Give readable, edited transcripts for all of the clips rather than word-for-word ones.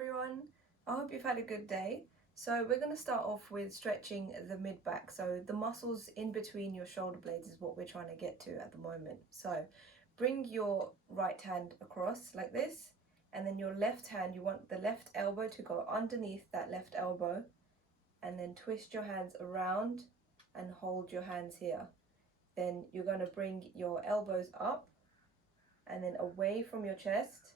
everyone, I hope you've had a good day. So we're going to start off with stretching the mid back. So the muscles in between your shoulder blades is what we're trying to get to at the moment. So bring your right hand across like this, and then your left hand, you want the left elbow to go underneath that left elbow, and then twist your hands around and hold your hands here. Then you're going to bring your elbows up and then away from your chest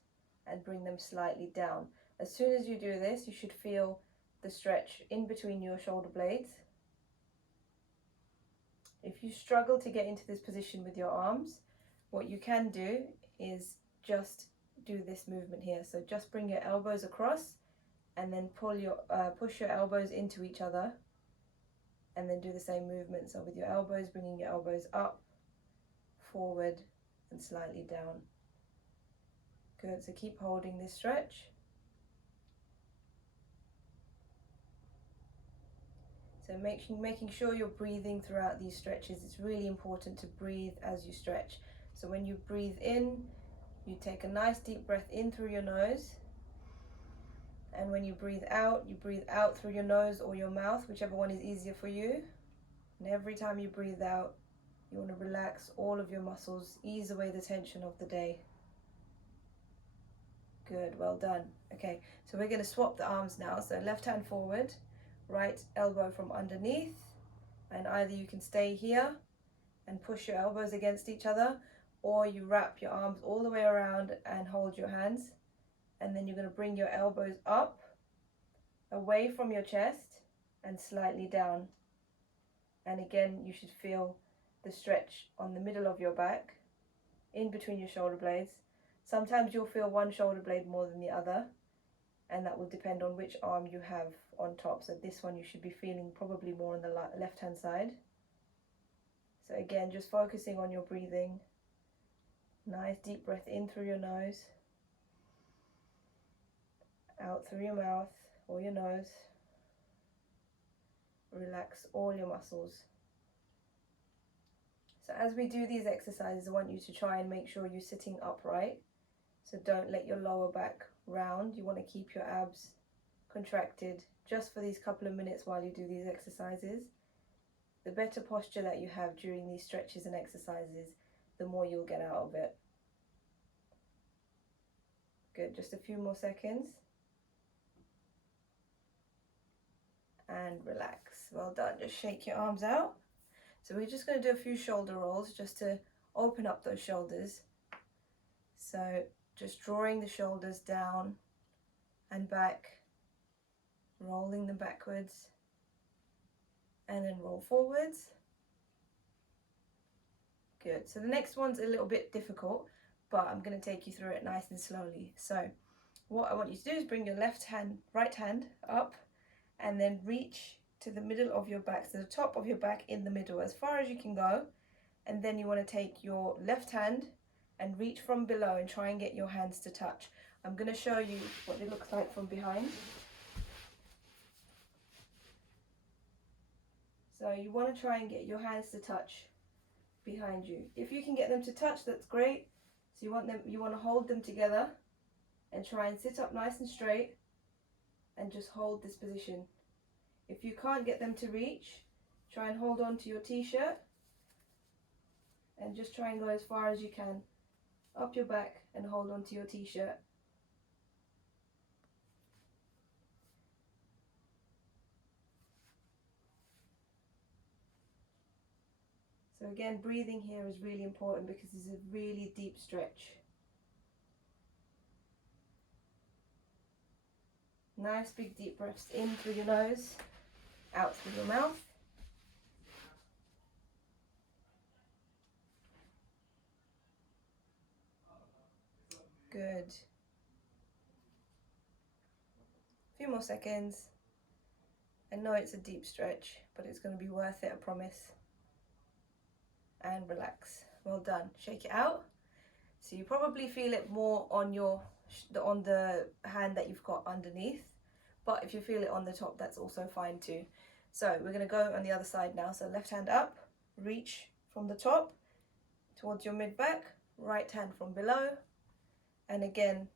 and bring them slightly down. As soon as you do this, you should feel the stretch in between your shoulder blades. If you struggle to get into this position with your arms, what you can do is just do this movement here. So just bring your elbows across and then push your elbows into each other, and then do the same movement. So with your elbows, bringing your elbows up, forward, and slightly down. Good, so keep holding this stretch. So making sure you're breathing throughout these stretches. It's really important to breathe as you stretch. So when you breathe in, you take a nice deep breath in through your nose. And when you breathe out through your nose or your mouth, whichever one is easier for you. And every time you breathe out, you want to relax all of your muscles, ease away the tension of the day. Good, well done. Okay, so we're going to swap the arms now. So left hand forward, right elbow from underneath, and either you can stay here and push your elbows against each other, or you wrap your arms all the way around and hold your hands, and then you're going to bring your elbows up, away from your chest, and slightly down. And again, you should feel the stretch on the middle of your back, in between your shoulder blades. Sometimes you'll feel one shoulder blade more than the other, and that will depend on which arm you have on top. So this one you should be feeling probably more on the left hand side. So again, just focusing on your breathing. Nice deep breath in through your nose, out through your mouth or your nose. Relax all your muscles. So as we do these exercises, I want you to try and make sure you're sitting upright. So don't let your lower back round. You want to keep your abs contracted just for these couple of minutes while you do these exercises. The better posture that you have during these stretches and exercises, the more you'll get out of it. Good, just a few more seconds. And relax. Well done. Just shake your arms out. So we're just going to do a few shoulder rolls just to open up those shoulders. So just drawing the shoulders down and back, rolling them backwards, and then roll forwards. Good. So the next one's a little bit difficult, but I'm going to take you through it nice and slowly. So what I want you to do is bring your right hand up, and then reach to the middle of your back, so the top of your back in the middle, as far as you can go. And then you want to take your left hand and reach from below and try and get your hands to touch. I'm going to show you what it looks like from behind. So you want to try and get your hands to touch behind you. If you can get them to touch, that's great. So you want to hold them together and try and sit up nice and straight and just hold this position. If you can't get them to reach, try and hold on to your t-shirt and just try and go as far as you can up your back and hold on to your t-shirt. So again, breathing here is really important because it's a really deep stretch. Nice big deep breaths in through your nose, out through your mouth. Good. A few more seconds. I know it's a deep stretch, but it's going to be worth it, I promise. And relax. Well done. Shake it out. So you probably feel it more on the hand that you've got underneath, but if you feel it on the top, that's also fine too. So we're going to go on the other side now. So left hand up, reach from the top towards your mid back, right hand from below, and again,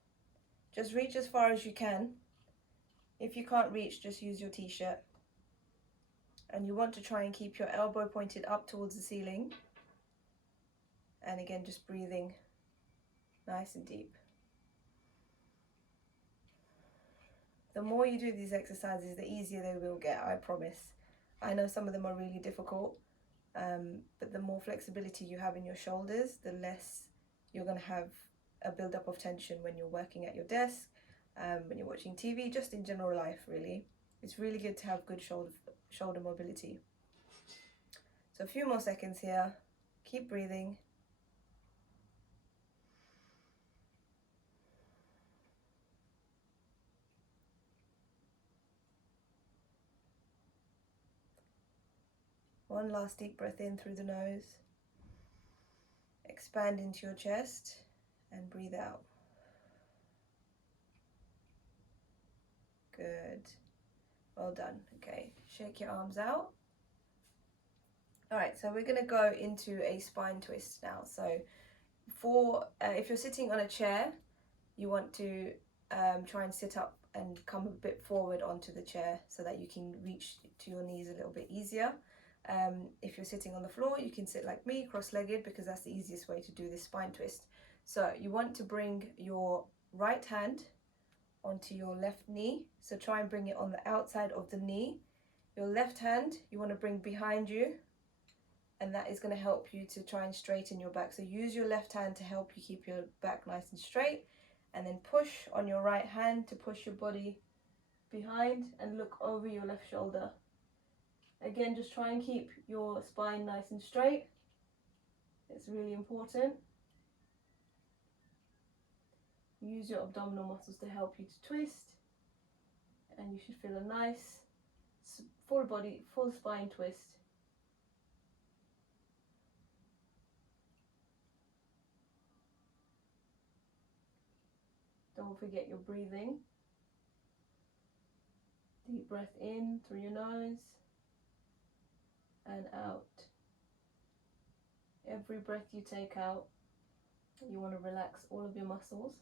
just reach as far as you can If you can't reach, just use your t-shirt. And you want to try and keep your elbow pointed up towards the ceiling. And again, just breathing nice and deep. The more you do these exercises, the easier they will get, I promise. I know some of them are really difficult, but the more flexibility you have in your shoulders, the less you're going to have a build-up of tension when you're working at your desk, when you're watching TV, just in general life, really. It's really good to have good shoulder mobility. So a few more seconds here. Keep breathing. One last deep breath in through the nose. Expand into your chest and breathe out. Good. Well done. Okay, shake your arms out. All right, so we're going to go into a spine twist now. So if you're sitting on a chair, you want to try and sit up and come a bit forward onto the chair so that you can reach to your knees a little bit easier. If you're sitting on the floor, you can sit like me, cross-legged, because that's the easiest way to do this spine twist. So you want to bring your right hand onto your left knee. So try and bring it on the outside of the knee. Your left hand, you want to bring behind you, and that is going to help you to try and straighten your back. So use your left hand to help you keep your back nice and straight, and then push on your right hand to push your body behind and look over your left shoulder. Again, just try and keep your spine nice and straight. It's really important. Use your abdominal muscles to help you to twist, and you should feel a nice full body, full spine twist. Don't forget your breathing. Deep breath in through your nose and out. Every breath you take out, you want to relax all of your muscles.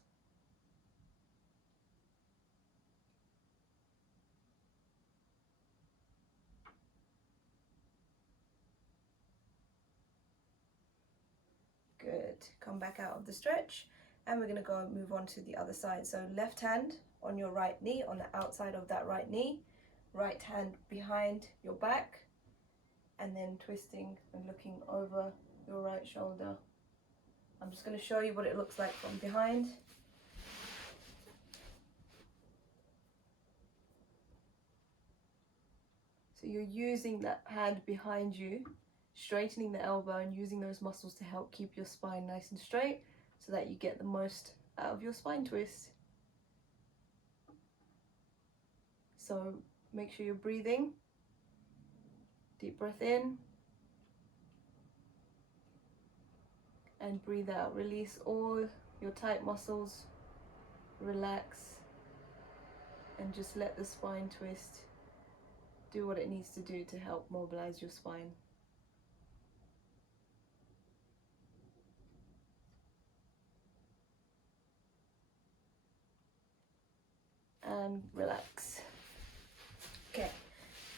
Good. Come back out of the stretch, and we're going to go and move on to the other side. So left hand on your right knee, on the outside of that right knee, right hand behind your back, and then twisting and looking over your right shoulder. I'm just going to show you what it looks like from behind. So you're using that hand behind you, straightening the elbow and using those muscles to help keep your spine nice and straight so that you get the most out of your spine twist. So make sure you're breathing. Deep breath in and breathe out. Release all your tight muscles, relax, and just let the spine twist do what it needs to do to help mobilize your spine. And relax. Okay,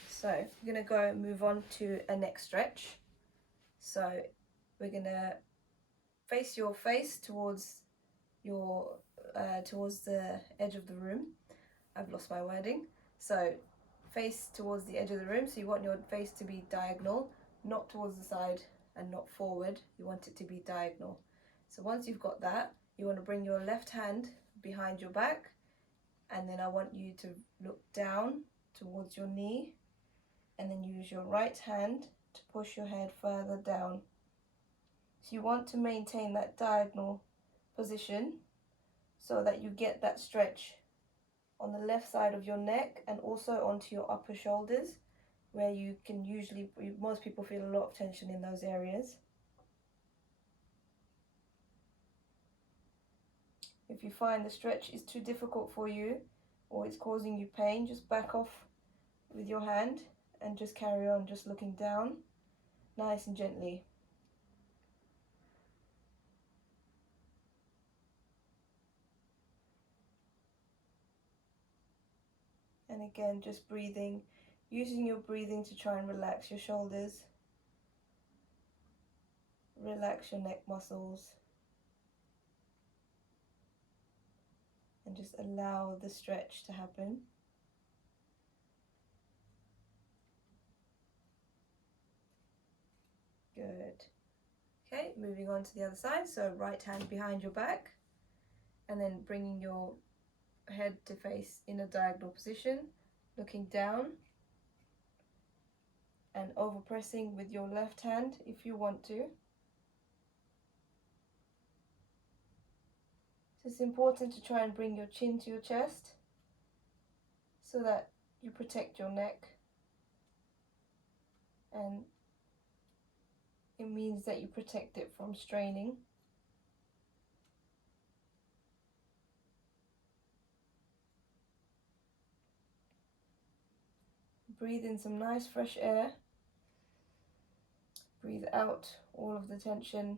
so we're gonna go move on to a neck stretch. So we're gonna face your face towards your towards the edge of the room. I've lost my wording. So face towards the edge of the room. So you want your face to be diagonal, not towards the side and not forward. You want it to be diagonal. So once you've got that, you want to bring your left hand behind your back, and then I want you to look down towards your knee, and then use your right hand to push your head further down. So you want to maintain that diagonal position so that you get that stretch on the left side of your neck and also onto your upper shoulders, where you can usually, most people feel a lot of tension in those areas. If you find the stretch is too difficult for you or it's causing you pain, just back off with your hand and just carry on, just looking down, nice and gently. And again, just breathing, using your breathing to try and relax your shoulders, relax your neck muscles, and just allow the stretch to happen. Good. Okay, moving on to the other side. So right hand behind your back, and then bringing your head to face in a diagonal position, looking down, and over pressing with your left hand if you want to. So it's important to try and bring your chin to your chest so that you protect your neck, and it means that you protect it from straining. Breathe in some nice fresh air. Breathe out all of the tension,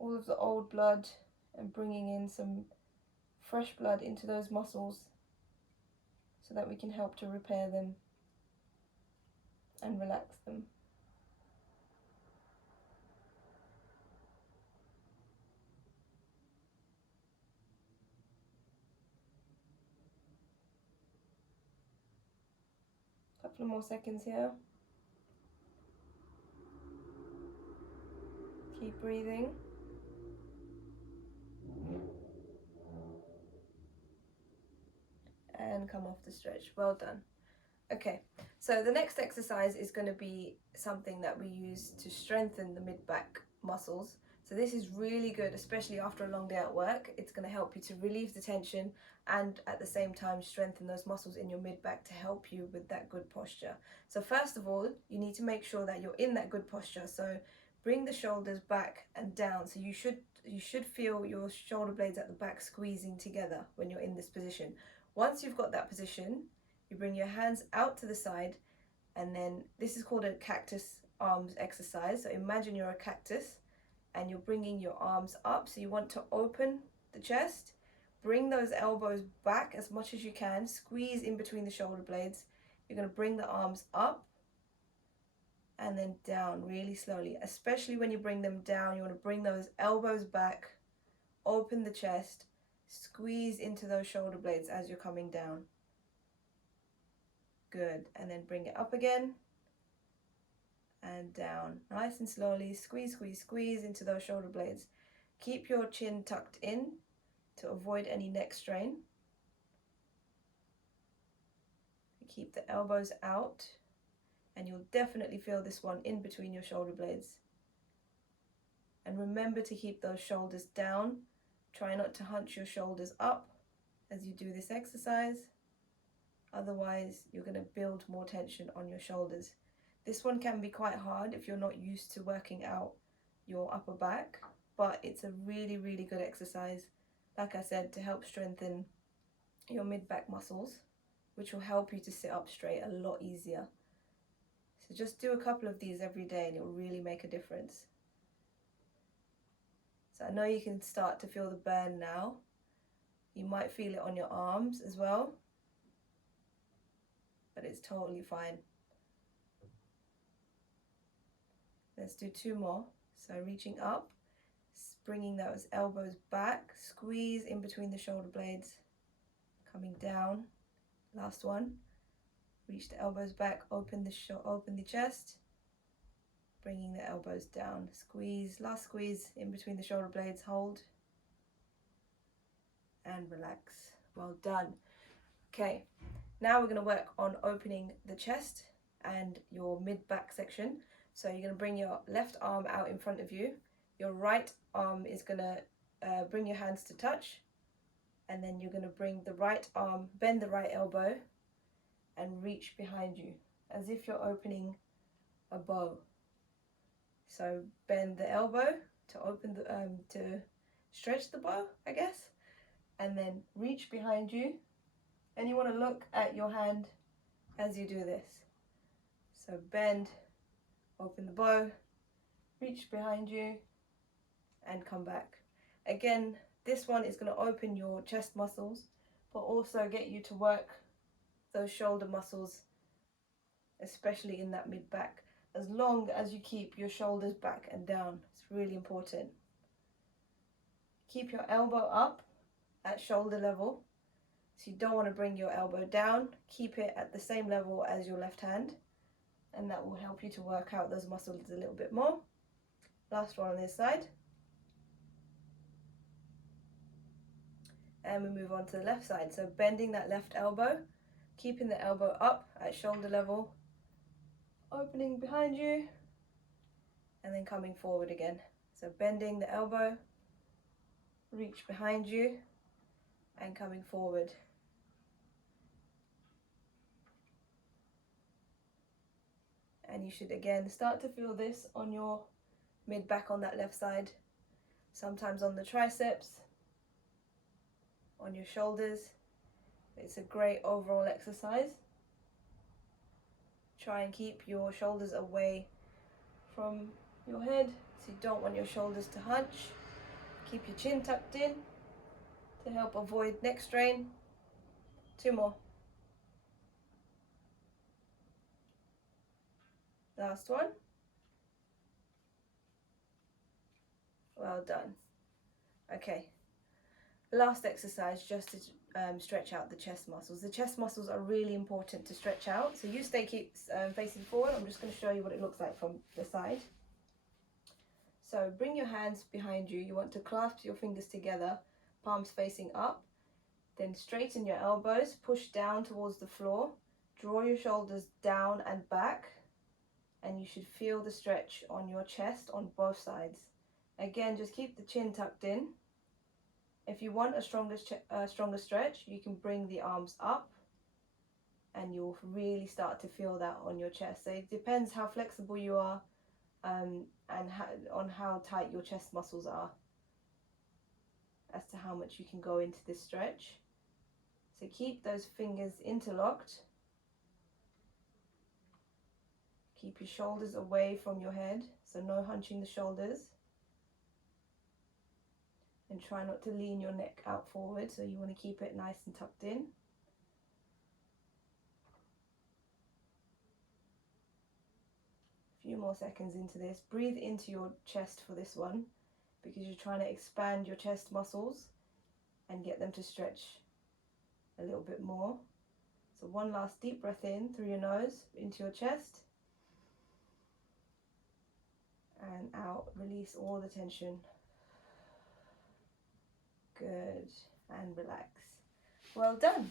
all of the old blood, and bringing in some fresh blood into those muscles so that we can help to repair them and relax them. Couple of more seconds here. Keep breathing. And come off the stretch. Well done. Okay, so the next exercise is going to be something that we use to strengthen the mid-back muscles. So this is really good, especially after a long day at work. It's going to help you to relieve the tension and at the same time strengthen those muscles in your mid-back to help you with that good posture. So first of all, you need to make sure that you're in that good posture. So bring the shoulders back and down. So you should feel your shoulder blades at the back squeezing together when you're in this position. Once you've got that position, you bring your hands out to the side, and then this is called a cactus arms exercise. So imagine you're a cactus and you're bringing your arms up. So you want to open the chest, bring those elbows back as much as you can, squeeze in between the shoulder blades. You're going to bring the arms up and then down really slowly. Especially when you bring them down, you want to bring those elbows back, open the chest, squeeze into those shoulder blades as you're coming down. Good. And then bring it up again and down. Nice and slowly. Squeeze, squeeze, squeeze into those shoulder blades. Keep your chin tucked in to avoid any neck strain. Keep the elbows out, and you'll definitely feel this one in between your shoulder blades. And remember to keep those shoulders down. Try not to hunch your shoulders up as you do this exercise. Otherwise, you're going to build more tension on your shoulders. This one can be quite hard if you're not used to working out your upper back, but it's a really, really good exercise, like I said, to help strengthen your mid-back muscles, which will help you to sit up straight a lot easier. So just do a couple of these every day and it will really make a difference. So I know you can start to feel the burn now. You might feel it on your arms as well, but it's totally fine. Let's do two more. So reaching up, bringing those elbows back, squeeze in between the shoulder blades, coming down. Last one. Reach the elbows back, open the chest, bringing the elbows down. Squeeze, last squeeze in between the shoulder blades, hold, and relax. Well done. Okay, now we're going to work on opening the chest and your mid-back section. So you're going to bring your left arm out in front of you. Your right arm is going to bring your hands to touch, and then you're going to bring the right arm, bend the right elbow, and reach behind you as if you're opening a bow. So bend the elbow to open to stretch the bow, I guess, and then reach behind you. And you want to look at your hand as you do this. So bend, open the bow, reach behind you, and come back. Again, this one is going to open your chest muscles, but also get you to work those shoulder muscles, especially in that mid-back, as long as you keep your shoulders back and down. It's really important. Keep your elbow up at shoulder level. So you don't want to bring your elbow down. Keep it at the same level as your left hand, and that will help you to work out those muscles a little bit more. Last one on this side. And we move on to the left side. So bending that left elbow, keeping the elbow up at shoulder level, opening behind you, and then coming forward again. So bending the elbow, reach behind you, and coming forward. And you should again start to feel this on your mid-back on that left side, sometimes on the triceps, on your shoulders. It's a great overall exercise. Try and keep your shoulders away from your head, so you don't want your shoulders to hunch. Keep your chin tucked in to help avoid neck strain. 2 more. Last one. Well done. Okay, last exercise, just to stretch out the chest muscles. The chest muscles are really important to stretch out. So you keep facing forward. I'm just going to show you what it looks like from the side. So bring your hands behind you. You want to clasp your fingers together, palms facing up. Then straighten your elbows, push down towards the floor. Draw your shoulders down and back, and you should feel the stretch on your chest on both sides. Again, just keep the chin tucked in. If you want a stronger stretch, you can bring the arms up, and you'll really start to feel that on your chest. So it depends how flexible you are and on how tight your chest muscles are as to how much you can go into this stretch. So keep those fingers interlocked. Keep your shoulders away from your head, so no hunching the shoulders. And try not to lean your neck out forward, so you want to keep it nice and tucked in. A few more seconds into this. Breathe into your chest for this one, because you're trying to expand your chest muscles and get them to stretch a little bit more. So one last deep breath in through your nose into your chest, and out. Release all the tension. Good, and relax. Well done.